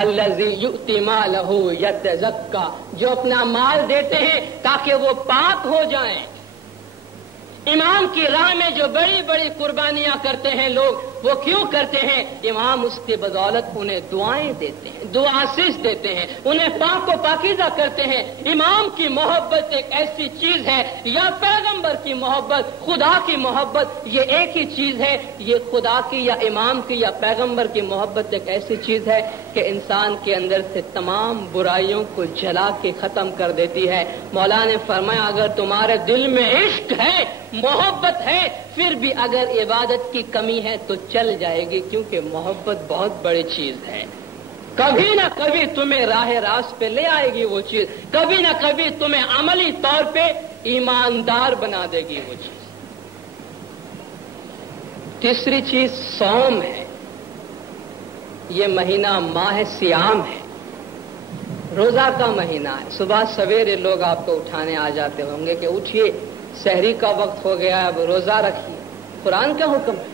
الذی یؤتی مالہ یتزکا، جو اپنا مال دیتے ہیں تاکہ وہ پاک ہو جائیں۔ امام کی راہ میں جو بڑی بڑی قربانیاں کرتے ہیں لوگ، وہ کیوں کرتے ہیں؟ امام اس کی بدولت انہیں دعائیں دیتے ہیں، دعاسیس دیتے ہیں، انہیں پاک و پاکیزہ کرتے ہیں۔ امام کی محبت ایک ایسی چیز ہے، یا پیغمبر کی محبت، خدا کی محبت، یہ ایک ہی چیز ہے۔ یہ خدا کی یا امام کی یا پیغمبر کی محبت ایک ایسی چیز ہے کہ انسان کے اندر سے تمام برائیوں کو جلا کے ختم کر دیتی ہے۔ مولا نے فرمایا اگر تمہارے دل میں عشق ہے، محبت ہے، پھر بھی اگر عبادت کی کمی ہے تو چل جائے گی، کیونکہ محبت بہت بڑی چیز ہے۔ کبھی نہ کبھی تمہیں راہ راست پہ لے آئے گی وہ چیز، کبھی نہ کبھی تمہیں عملی طور پہ ایماندار بنا دے گی وہ چیز۔ تیسری چیز صوم ہے۔ یہ مہینہ ماہ سیام ہے، روزہ کا مہینہ ہے۔ صبح سویرے لوگ آپ کو اٹھانے آ جاتے ہوں گے کہ اٹھیے، سحری کا وقت ہو گیا، اب روزہ رکھیے۔ قرآن کا حکم ہے،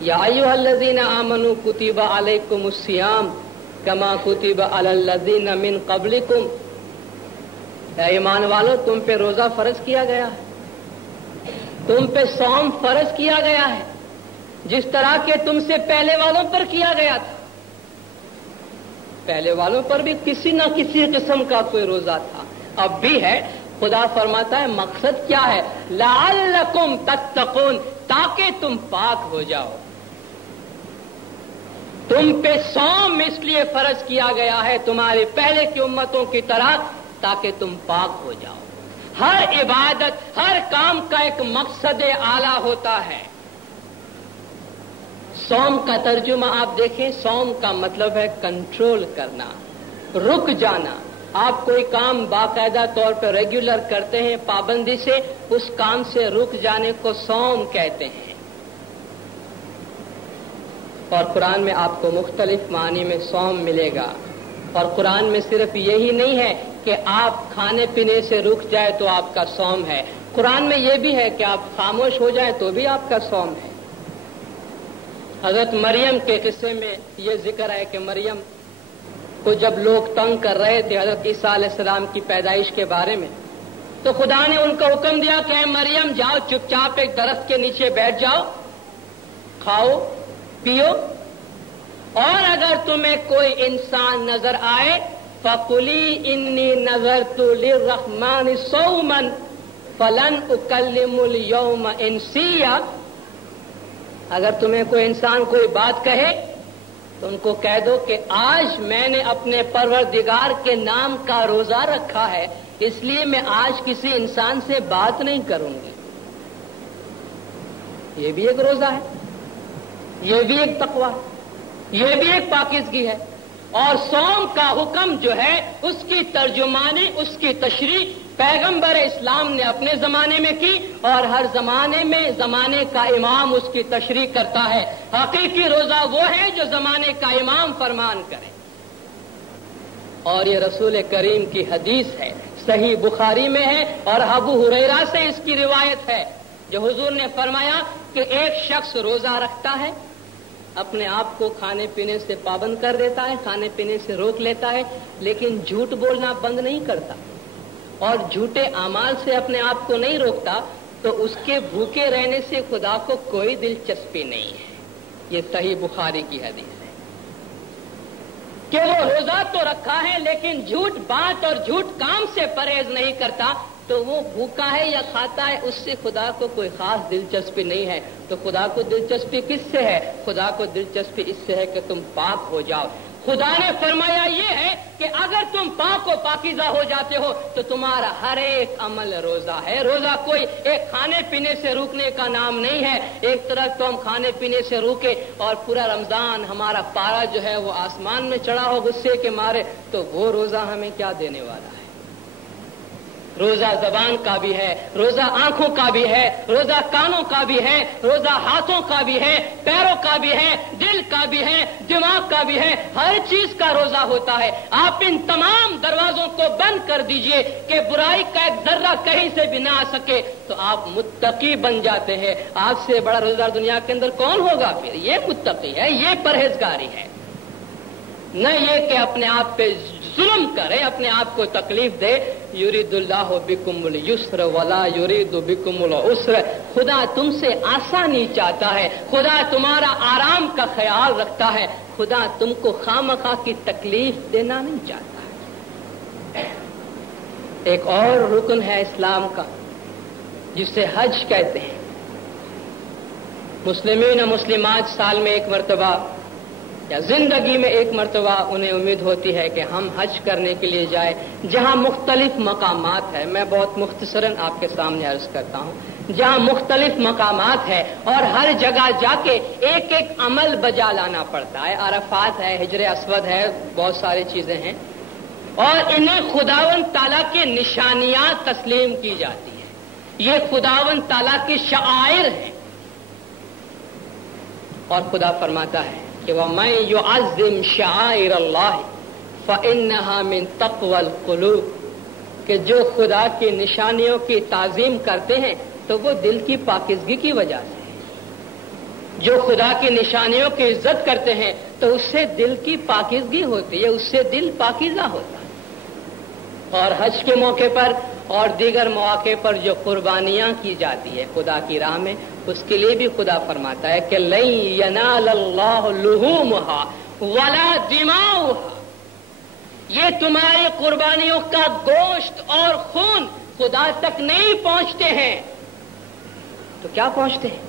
یا ایھا الذین آمنوا کتب علیکم الصیام کما کتب علی الذین من قبلکم، اے ایمان والو تم پہ روزہ فرض کیا گیا ہے، تم پہ صوم فرض کیا گیا ہے، جس طرح کہ تم سے پہلے والوں پر کیا گیا تھا۔ پہلے والوں پر بھی کسی نہ کسی قسم کا کوئی روزہ تھا، اب بھی ہے۔ خدا فرماتا ہے مقصد کیا ہے؟ لعلکم تتقون، تاکہ تم پاک ہو جاؤ۔ تم پہ صوم اس لیے فرض کیا گیا ہے تمہارے پہلے کی امتوں کی طرح، تاکہ تم پاک ہو جاؤ۔ ہر عبادت، ہر کام کا ایک مقصد اعلیٰ ہوتا ہے۔ صوم کا ترجمہ آپ دیکھیں، صوم کا مطلب ہے کنٹرول کرنا، رک جانا۔ آپ کوئی کام باقاعدہ طور پر ریگولر کرتے ہیں پابندی سے، اس کام سے رک جانے کو صوم کہتے ہیں۔ اور قرآن میں آپ کو مختلف معنی میں صوم ملے گا۔ اور قرآن میں صرف یہی نہیں ہے کہ آپ کھانے پینے سے رک جائے تو آپ کا صوم ہے، قرآن میں یہ بھی ہے کہ آپ خاموش ہو جائیں تو بھی آپ کا صوم ہے۔ حضرت مریم کے قصے میں یہ ذکر ہے کہ مریم کو جب لوگ تنگ کر رہے تھے حضرت عیسیٰ علیہ السلام کی پیدائش کے بارے میں، تو خدا نے ان کو حکم دیا کہ اے مریم جاؤ چپ چاپ ایک درخت کے نیچے بیٹھ جاؤ، کھاؤ پیو، اور اگر تمہیں کوئی انسان نظر آئے فَقُلِي إِنِّي نَذَرْتُ لِلرَّحْمَنِ صَوْمًا فَلَنْ أُكَلِّمُ الْيَوْمَ إِنسِيًّا، اگر تمہیں کوئی انسان کوئی بات کہے تو ان کو کہہ دو کہ آج میں نے اپنے پروردگار کے نام کا روزہ رکھا ہے، اس لیے میں آج کسی انسان سے بات نہیں کروں گی۔ یہ بھی ایک روزہ ہے، یہ بھی ایک تقویٰ، یہ بھی ایک پاکیزگی ہے۔ اور صوم کا حکم جو ہے اس کی ترجمانی، اس کی تشریح پیغمبر اسلام نے اپنے زمانے میں کی، اور ہر زمانے میں زمانے کا امام اس کی تشریح کرتا ہے۔ حقیقی روزہ وہ ہے جو زمانے کا امام فرمان کرے، اور یہ رسول کریم کی حدیث ہے، صحیح بخاری میں ہے، اور ابو ہریرہ سے اس کی روایت ہے، جو حضور نے فرمایا کہ ایک شخص روزہ رکھتا ہے، اپنے آپ کو کھانے پینے سے پابند کر دیتا ہے، کھانے پینے سے روک لیتا ہے، لیکن جھوٹ بولنا بند نہیں کرتا اور جھوٹے اعمال سے اپنے آپ کو نہیں روکتا، تو اس کے بھوکے رہنے سے خدا کو کوئی دلچسپی نہیں ہے۔ یہ صحیح بخاری کی حدیث ہے کہ وہ روزہ تو رکھا ہے لیکن جھوٹ بات اور جھوٹ کام سے پرہیز نہیں کرتا، تو وہ بھوکا ہے یا کھاتا ہے، اس سے خدا کو کوئی خاص دلچسپی نہیں ہے۔ تو خدا کو دلچسپی کس سے ہے؟ خدا کو دلچسپی اس سے ہے کہ تم پاک ہو جاؤ۔ خدا نے فرمایا یہ ہے کہ اگر تم پاک و پاکیزہ ہو جاتے ہو تو تمہارا ہر ایک عمل روزہ ہے۔ روزہ کوئی ایک کھانے پینے سے روکنے کا نام نہیں ہے، ایک طرف تو ہم کھانے پینے سے روکے اور پورا رمضان ہمارا پارا جو ہے وہ آسمان میں چڑھا ہو غصے کے مارے، تو وہ روزہ ہمیں کیا دینے والا ہے؟ روزہ زبان کا بھی ہے، روزہ آنکھوں کا بھی ہے، روزہ کانوں کا بھی ہے، روزہ ہاتھوں کا بھی ہے، پیروں کا بھی ہے، دل کا بھی ہے، دماغ کا بھی ہے، ہر چیز کا روزہ ہوتا ہے۔ آپ ان تمام دروازوں کو بند کر دیجئے کہ برائی کا ایک ذرہ کہیں سے بھی نہ آ سکے، تو آپ متقی بن جاتے ہیں۔ آپ سے بڑا روزہ دنیا کے اندر کون ہوگا؟ پھر یہ متقی ہے، یہ پرہیزگاری ہے۔ نہ یہ کہ اپنے آپ پہ ظلم کرے، اپنے آپ کو تکلیف دے. یرید اللہ بکم اليسر ولا یرید بکم العسر. خدا تم سے آسانی چاہتا ہے، خدا تمہارا آرام کا خیال رکھتا ہے، خدا تم کو خامخواہ کی تکلیف دینا نہیں چاہتا ہے. ایک اور رکن ہے اسلام کا جسے حج کہتے ہیں. مسلمین و مسلمات سال میں ایک مرتبہ یا زندگی میں ایک مرتبہ انہیں امید ہوتی ہے کہ ہم حج کرنے کے لیے جائیں، جہاں مختلف مقامات ہیں. میں بہت مختصراً آپ کے سامنے عرض کرتا ہوں. جہاں مختلف مقامات ہے اور ہر جگہ جا کے ایک ایک عمل بجا لانا پڑتا ہے. عرفات ہے، حجر اسود ہے، بہت ساری چیزیں ہیں، اور انہیں خداوند تعالیٰ کی نشانیاں تسلیم کی جاتی ہیں. یہ خداوند تعالیٰ کی شعائر ہیں. اور خدا فرماتا ہے کہ وَمَن يُعَظِّمْ شَعَائِرَ اللَّهِ فَإِنَّهَا مِن تَقْوَى الْقُلُوبِ، کہ جو خدا کی نشانیوں کی تعظیم کرتے ہیں تو وہ دل کی پاکیزگی کی وجہ سے. جو خدا کی نشانیوں کی عزت کرتے ہیں تو اس سے دل کی پاکیزگی ہوتی ہے، اس سے دل پاکیزہ ہوتا ہے. اور حج کے موقع پر اور دیگر مواقع پر جو قربانیاں کی جاتی ہے خدا کی راہ میں، اس کے لیے بھی خدا فرماتا ہے کہ لن ینال اللہ لحومھا ولا دماؤھا، یہ تمہاری قربانیوں کا گوشت اور خون خدا تک نہیں پہنچتے ہیں. تو کیا پہنچتے ہیں؟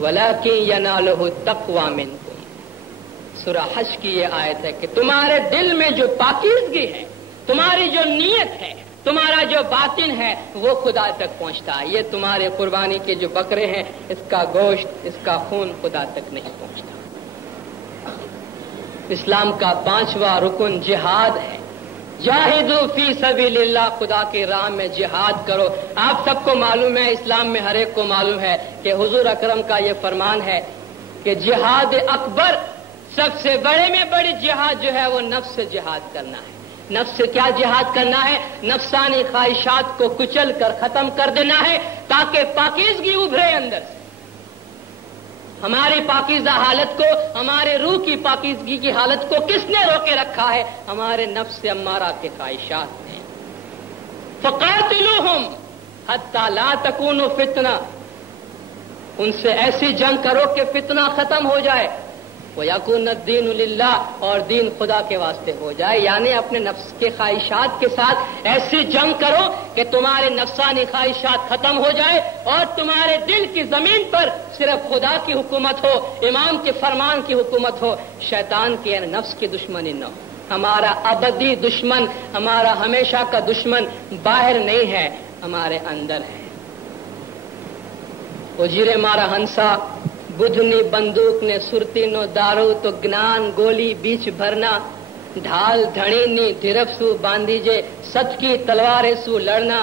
ولکن ینالہ التقوی منکم. سورہ حج کی یہ آیت ہے کہ تمہارے دل میں جو پاکیزگی ہے، تمہاری جو نیت ہے، تمہارا جو باطن ہے، وہ خدا تک پہنچتا ہے. یہ تمہارے قربانی کے جو بکرے ہیں، اس کا گوشت، اس کا خون خدا تک نہیں پہنچتا. اسلام کا 5واں رکن جہاد ہے. جاہدوا فی سبیل اللہ، خدا کی راہ میں جہاد کرو. آپ سب کو معلوم ہے، اسلام میں ہر ایک کو معلوم ہے کہ حضور اکرم کا یہ فرمان ہے کہ جہاد اکبر، سب سے بڑے میں بڑی جہاد جو ہے وہ نفس سے جہاد کرنا ہے. نفس سے کیا جہاد کرنا ہے؟ نفسانی خواہشات کو کچل کر ختم کر دینا ہے تاکہ پاکیزگی ابھرے اندر سے. ہماری پاکیزہ حالت کو، ہمارے روح کی پاکیزگی کی حالت کو کس نے روکے رکھا ہے؟ ہمارے نفس امارہ کے خواہشات نے. فقاتلوہم حتی لا تکون فتنہ، ان سے ایسی جنگ کرو کہ فتنہ ختم ہو جائے. وَيَكُونَ الدِّينُ لِلَّهِ، اور دین خدا کے واسطے ہو جائے. یعنی اپنے نفس کے خواہشات کے ساتھ ایسی جنگ کرو کہ تمہارے نفسانی خواہشات ختم ہو جائے اور تمہارے دل کی زمین پر صرف خدا کی حکومت ہو، امام کے فرمان کی حکومت ہو، شیطان کی نفس کی دشمنی نہ ہو. ہمارا ابدی دشمن، ہمارا ہمیشہ کا دشمن باہر نہیں ہے، ہمارے اندر ہے. اجیرے مارا ہنسا بدھنی بندوق نے سرتی نو دارو تو گنان گولی بیچ بھرنا. ڈھال دھڑینی دھرف سو باندھی جے ست کی تلوارے سو لڑنا.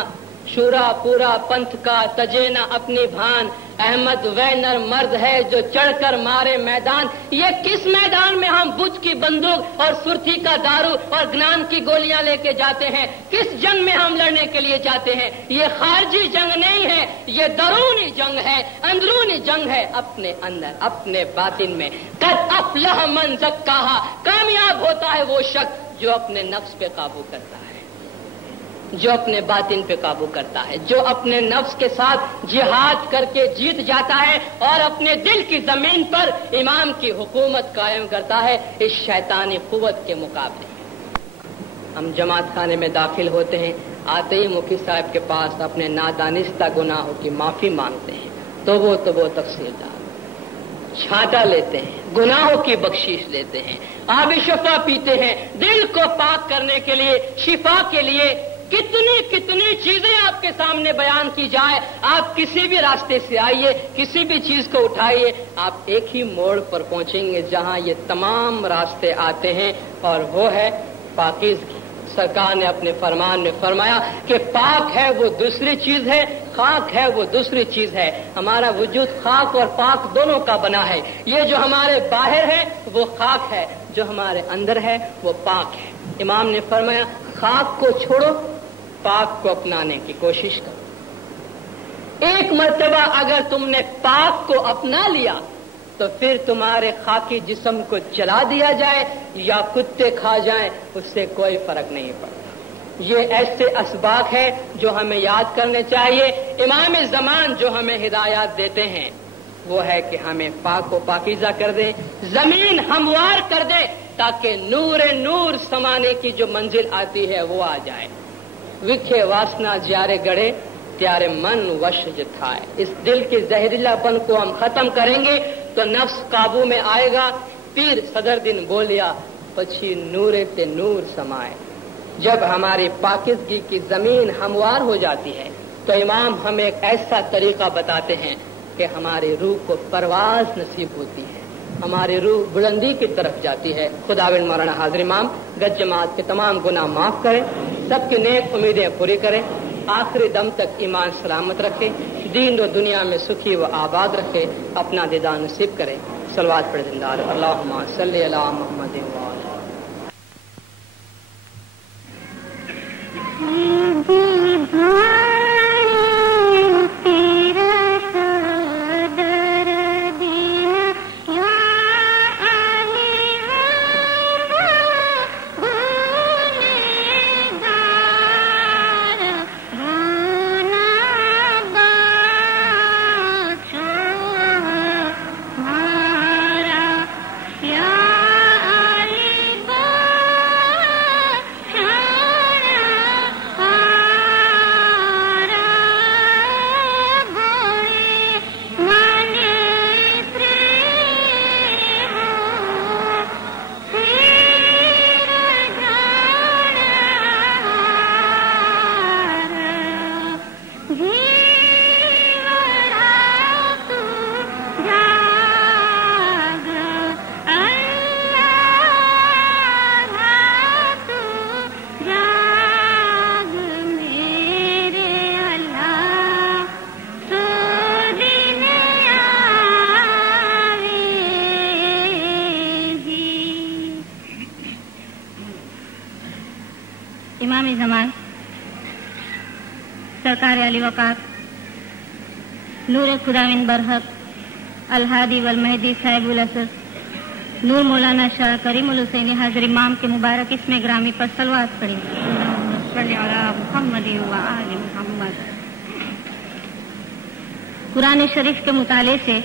شورا پورا پنتھ کا تجے نہ اپنی بھان. احمد وینر مرد ہے جو چڑھ کر مارے میدان. یہ کس میدان میں ہم بدھ کی بندوق اور سرتی کا دارو اور گنان کی گولیاں لے کے جاتے ہیں؟ کس جنگ میں ہم لڑنے کے لیے جاتے ہیں؟ یہ خارجی جنگ نہیں ہے، یہ درونی جنگ ہے، اندرونی جنگ ہے. اپنے اندر، اپنے باطن میں. قد افلح من زکاہا، کامیاب ہوتا ہے وہ شخص جو اپنے نفس پہ قابو کرتا ہے، جو اپنے باطن پہ قابو کرتا ہے، جو اپنے نفس کے ساتھ جہاد کر کے جیت جاتا ہے اور اپنے دل کی زمین پر امام کی حکومت قائم کرتا ہے اس شیطانی قوت کے مقابلے. ہم جماعت خانے میں داخل ہوتے ہیں، آتے ہی مفتی صاحب کے پاس اپنے نادانستہ گناہوں کی معافی مانگتے ہیں. تو وہ تفصیلدار چھانٹا لیتے ہیں، گناہوں کی بخشش لیتے ہیں، آب شفا پیتے ہیں. دل کو پاک کرنے کے لیے، شفا کے لیے کتنی چیزیں آپ کے سامنے بیان کی جائے. آپ کسی بھی راستے سے آئیے، کسی بھی چیز کو اٹھائیے، آپ ایک ہی موڑ پر پہنچیں گے جہاں یہ تمام راستے آتے ہیں، اور وہ ہے پاکیزگی. سرکار نے اپنے فرمان میں فرمایا کہ پاک ہے وہ دوسری چیز ہے، خاک ہے وہ دوسری چیز ہے. ہمارا وجود خاک اور پاک دونوں کا بنا ہے. یہ جو ہمارے باہر ہے وہ خاک ہے، جو ہمارے اندر ہے وہ پاک ہے. امام نے فرمایا خاک کو چھوڑو، پاک کو اپنانے کی کوشش کرو. ایک مرتبہ اگر تم نے پاک کو اپنا لیا تو پھر تمہارے خاکی جسم کو جلا دیا جائے یا کتے کھا جائیں، اس سے کوئی فرق نہیں پڑتا۔ یہ ایسے اسباق ہے جو ہمیں یاد کرنے چاہیے۔ امام زمان جو ہمیں ہدایات دیتے ہیں وہ ہے کہ ہمیں پاک و پاکیزہ کر دے، زمین ہموار کر دے تاکہ نور نور سمانے کی جو منزل آتی ہے وہ آ جائے۔ وکھے واسنا جیارے گڑے تیارے من وش جتھائے۔ اس دل کے زہریلا پن کو ہم ختم کریں گے تو نفس قابو میں آئے گا۔ پیر صدر دن بولیا پچھی نورے تے نور سمائے۔ جب ہماری پاکیزگی کی زمین ہموار ہو جاتی ہے تو امام ہمیں ایک ایسا طریقہ بتاتے ہیں کہ ہماری روح کو پرواز نصیب ہوتی ہے، ہماری روح بلندی کی طرف جاتی ہے۔ خداوند مولانا حاضر امام گج جماعت کے تمام گناہ معاف کرے، سب کی نیک امیدیں پوری کرے، آخری دم تک ایمان سلامت رکھے، دین و دنیا میں سکھی و آباد رکھے، اپنا دیدار نصیب کرے۔ صلوات پڑھ زندار اللہم صلی علی محمد وآلہ۔ امام زمان سرکار علی وقار نور خداوند برحق الہادی والمہدی صاحب الاسر نور مولانا شاہ کریم الحسینی حاضر امام کے مبارک اسم گرامی پر صلوات پڑھیں۔ صلی علی محمد و آل محمد۔ قرآن شریف کے مطالعے سے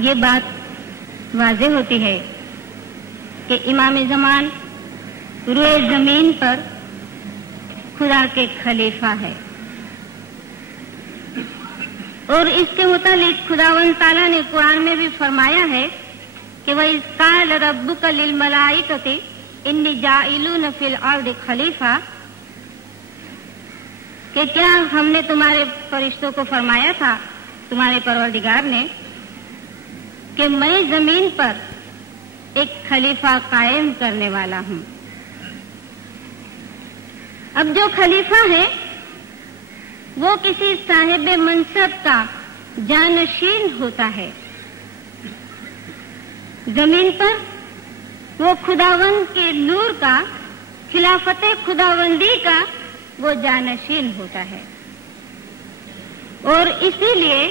یہ بات واضح ہوتی ہے کہ امام زمان روئے زمین پر خدا کے خلیفہ ہے، اور اس کے متعلق خداوند تعالیٰ نے قرآن میں بھی فرمایا ہے کہ وَإِذْ قَالَ رَبُّكَ لِلْمَلَائِكَةِ إِنِّي جَاعِلٌ فِي الْأَرْضِ خَلِيفَةً، کہ کیا ہم نے تمہارے فرشتوں کو فرمایا تھا، تمہارے پروردگار نے، کہ میں زمین پر ایک خلیفہ قائم کرنے والا ہوں۔ اب جو خلیفہ ہے وہ کسی صاحب منصب کا جانشین ہوتا ہے، زمین پر وہ خداوند کے نور کا، خلافت خداوندی کا وہ جانشین ہوتا ہے، اور اسی لیے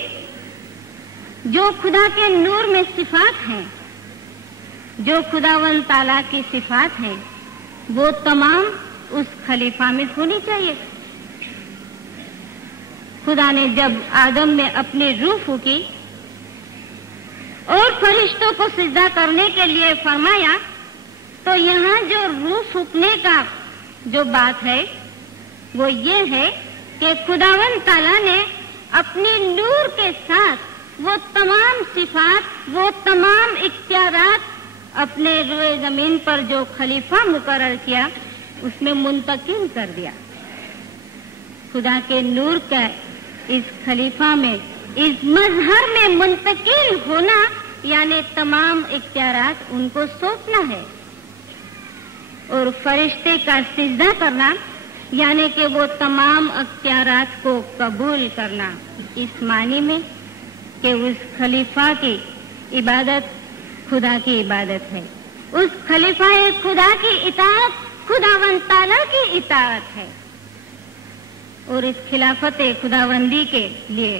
جو خدا کے نور میں صفات ہیں، جو خداوند تعالیٰ کی صفات ہیں، وہ تمام اس خلیفہ میں ہونی چاہیے۔ خدا نے جب آدم میں اپنی روح پھونکی اور فرشتوں کو سجدہ کرنے کے لیے فرمایا، تو یہاں جو روح پھونکنے کا جو بات ہے وہ یہ ہے کہ خداوند تعالیٰ نے اپنی نور کے ساتھ وہ تمام صفات، وہ تمام اختیارات اپنے روئے زمین پر جو خلیفہ مقرر کیا اس میں منتقل کر دیا۔ خدا کے نور کا اس خلیفہ میں، اس مظہر میں منتقل ہونا یعنی تمام اختیارات ان کو سونپنا ہے، اور فرشتے کا سجدہ کرنا یعنی کہ وہ تمام اختیارات کو قبول کرنا، اس معنی میں کہ اس خلیفہ کی عبادت خدا کی عبادت ہے، اس خلیفہ خدا کی اطاعت خداوند تعالیٰ کی اطاعت ہے، اور اس خلافت خداوندی کے لیے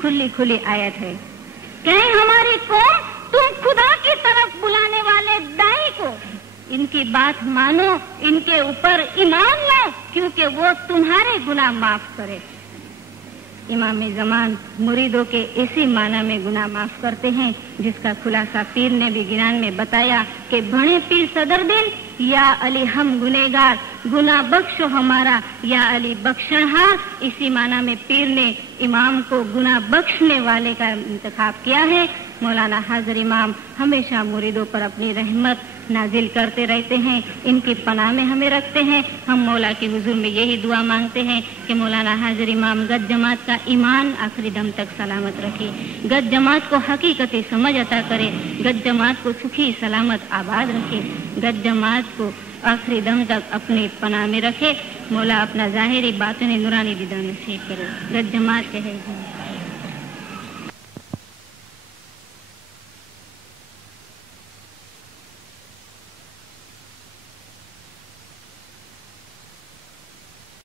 کھلی کھلی آیت ہے. کہیں ہماری قوم تم خدا کی طرف بلانے والے دائی کو ان کی بات مانو، ان کے اوپر ایمان لاؤ، کیونکہ وہ تمہارے گناہ معاف کرے. امام زمان مریدوں کے اسی معنی میں گناہ معاف کرتے ہیں جس کا خلاصہ پیر نے بھی گنان میں بتایا کہ بڑے پیر صدر دن یا علی ہم گنہگار گناہ بخشو ہمارا یا علی بخشنہار. اسی معنی میں پیر نے امام کو گناہ بخشنے والے کا انتخاب کیا ہے. مولانا حاضر امام ہمیشہ مریدوں پر اپنی رحمت نازل کرتے رہتے ہیں، ان کی پناہ میں ہمیں رکھتے ہیں. ہم مولا کے حضور میں یہی دعا مانگتے ہیں کہ مولانا حاضر امام گد جماعت کا ایمان آخری دم تک سلامت رکھے، گد جماعت کو حقیقتی سمجھ عطا کرے، گد جماعت کو سکھی سلامت آباد رکھے، گد جماعت کو آخری دم تک اپنی پناہ میں رکھے. مولا اپنا ظاہری باطنی نورانی دیدار نصیب کرے. گد جماعت کہے